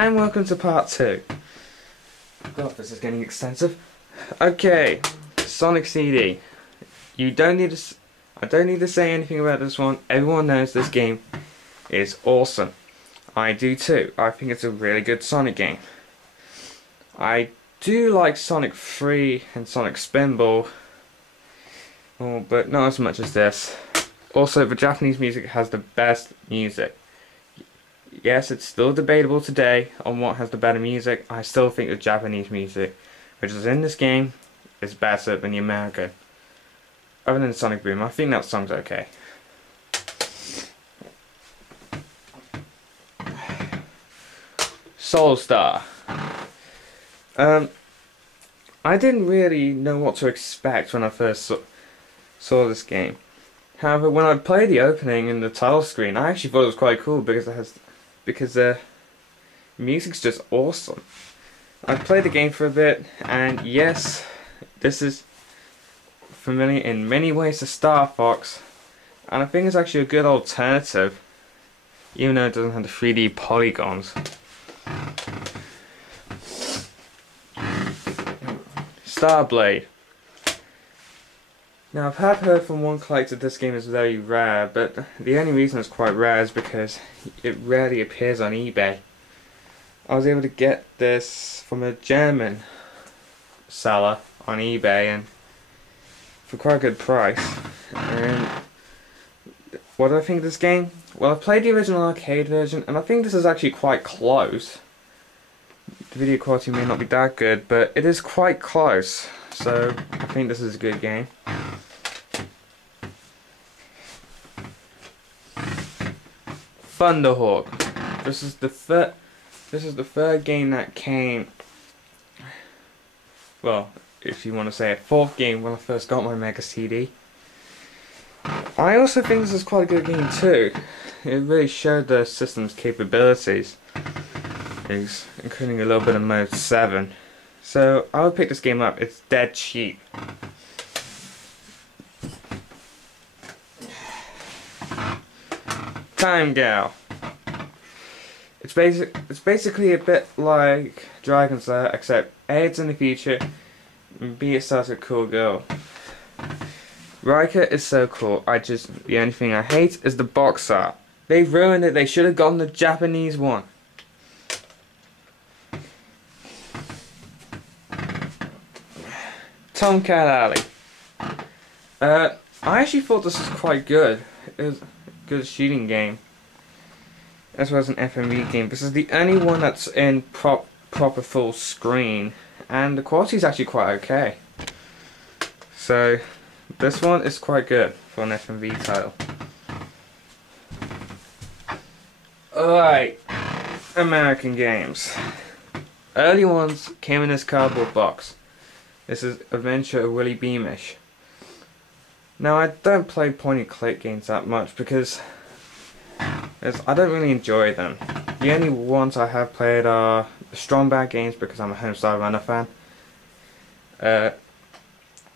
and welcome to part 2. God, this is getting extensive. Okay, Sonic CD. I don't need to say anything about this one. Everyone knows this game is awesome. I do too. I think it's a really good Sonic game. I do like Sonic 3 and Sonic Spinball, but not as much as this. Also, the Japanese music has the best music. Yes, it's still debatable today on what has the better music. I still think the Japanese music, which is in this game, is better than the American. Other than Sonic Boom, I think that song's okay. Soul Star. I didn't really know what to expect when I first saw this game. However, when I played the opening in the title screen, I actually thought it was quite cool because the music's just awesome. I played the game for a bit, and yes, this is familiar in many ways to Star Fox, and I think it's actually a good alternative, even though it doesn't have the 3D polygons. Starblade. Now, I've heard from one collector this game is very rare, but the only reason it's quite rare is because it rarely appears on eBay. I was able to get this from a German seller on eBay and for quite a good price. And what do I think of this game? Well, I've played the original arcade version, and I think this is actually quite close. The video quality may not be that good, but it is quite close. So I think this is a good game. Thunderhawk. This is the third game that came. Well, if you want to say a fourth game when I first got my Mega CD. I also think this is quite a good game too. It really showed the system's capabilities, including a little bit of Mode 7. So I would pick this game up. It's dead cheap. Time Gal. It's basically a bit like Dragon Slayer, except A, it's in the future, and B, it starts with a cool girl. Riker is so cool. The only thing I hate is the box art. They've ruined it. They should have gotten the Japanese one. Tomcat Alley. I actually thought this was quite good. It was a good shooting game, as well as an FMV game. This is the only one that's in proper full screen, and the quality is actually quite okay. So this one is quite good for an FMV title. Alright, American games. Early ones came in this cardboard box. This is Adventure of Willy Beamish. Now, I don't play point-and-click games that much because I don't really enjoy them. The only ones I have played are the Strong Bad games because I'm a Homestar Runner fan.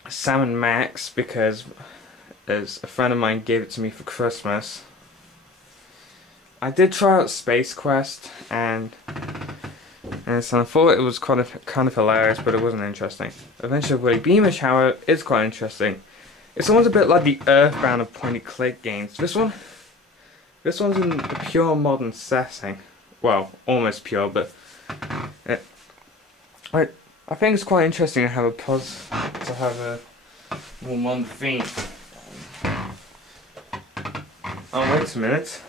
Sam & Max because as a friend of mine gave it to me for Christmas. I did try out Space Quest and so I thought it was kind of hilarious, but it wasn't interesting. Adventure of Willy Beamish, however, is quite interesting. It's almost a bit like the Earthbound of point-and-click games. This one's in a pure modern setting. Well, almost pure, but I think it's quite interesting to have a more modern theme. Oh, wait a minute!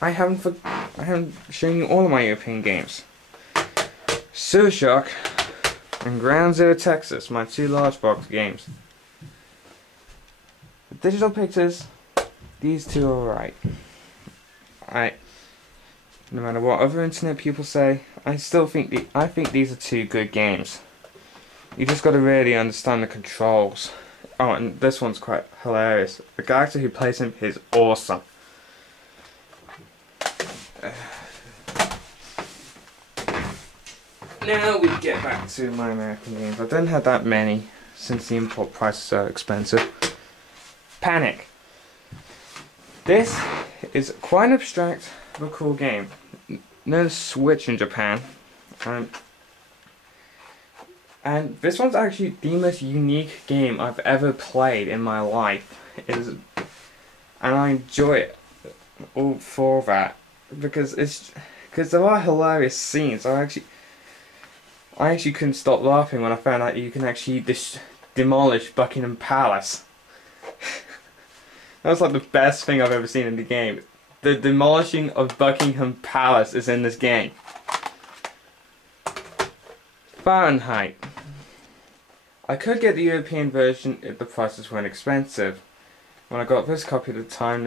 I haven't shown you all of my European games. Sewer Shock and Ground Zero Texas, my two large box games. The digital pictures, these two are alright. No matter what other internet people say, I think these are two good games. You just gotta really understand the controls. Oh, and this one's quite hilarious. The character who plays him is awesome. Now we get back to my American games. I don't have that many since the import prices are expensive. Panic. This is quite an abstract but cool game. Nintendo Switch in Japan. Um, and this one's actually the most unique game I've ever played in my life. And I enjoy it all for that because there are hilarious scenes. I actually couldn't stop laughing when I found out you can actually demolish Buckingham Palace. That was like the best thing I've ever seen in the game. The demolishing of Buckingham Palace is in this game. Fahrenheit. I could get the European version if the prices weren't expensive. When I got this copy at the time,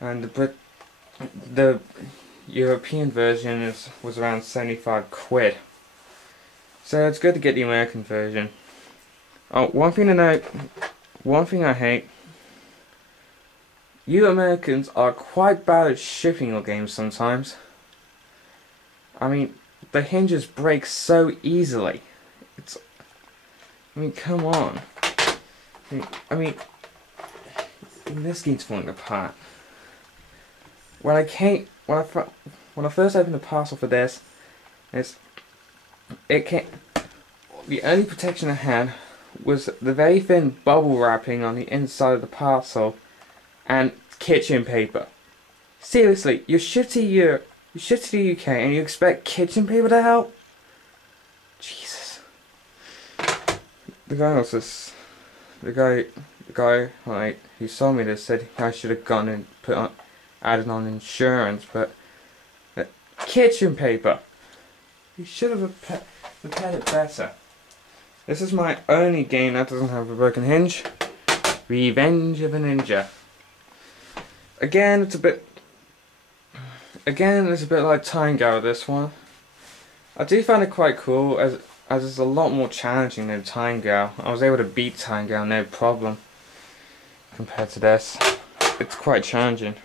the European version was around 75 quid. So it's good to get the American version. Oh, one thing to note, one thing I hate. You Americans are quite bad at shipping your games sometimes. I mean, the hinges break so easily. I mean, come on. I mean, this game's falling apart. When I first opened the parcel for this, the only protection I had was the very thin bubble wrapping on the inside of the parcel and kitchen paper. Seriously, you ship to Europe, you ship to the UK, and you expect kitchen paper to help? Jesus. The guy like who sold me this said I should have gone and added on insurance, but kitchen paper. You should have prepared it better. This is my only game that doesn't have a broken hinge. Revenge of a Ninja. Again, it's a bit like Tango, this one. I do find it quite cool as it's a lot more challenging than Tango. I was able to beat Tango no problem compared to this. It's quite challenging.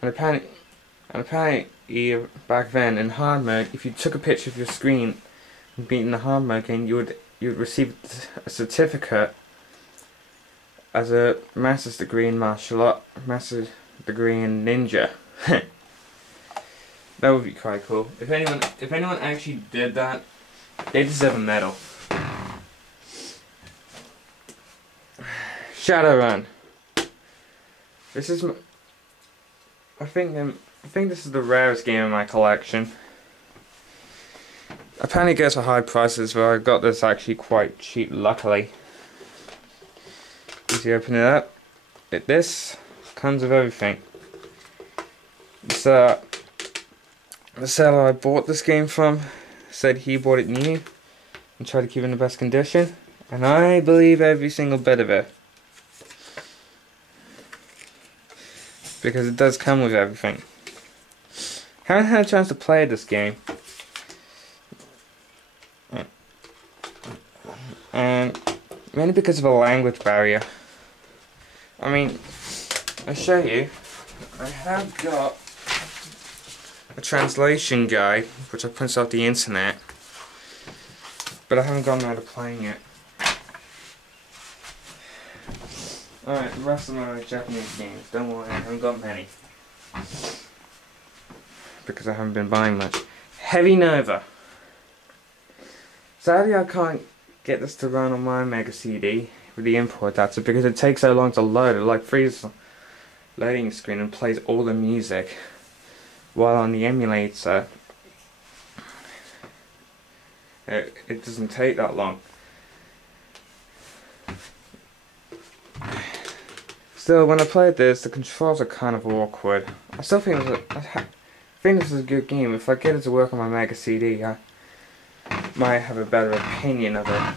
And apparently back then in hard mode, if you took a picture of your screen and beat in the hard mode game, you would receive a certificate as a master's degree in martial art, master's degree in ninja. That would be quite cool. If anyone actually did that, they deserve a medal. Shadowrun. This is I think this is the rarest game in my collection. Apparently it goes for high prices, but I got this actually quite cheap, luckily. Easy to open it up. This comes with everything. The seller I bought this game from said he bought it new and tried to keep it in the best condition, and I believe every single bit of it. Because it does come with everything. Haven't had a chance to play this game. And mainly because of a language barrier. I mean, I'll show you. I have got a translation guide, which I printed off the internet, but I haven't gotten around to playing it. Alright, the rest of my Japanese games, don't worry, I haven't got many. Because I haven't been buying much. Heavy Nova. Sadly I can't get this to run on my Mega CD with the import data because it takes so long to load. It like freezes the loading screen and plays all the music. While on the emulator, it doesn't take that long. Still, when I played this, the controls are kind of awkward. I still think this is a good game. If I get it to work on my Mega CD, I might have a better opinion of it.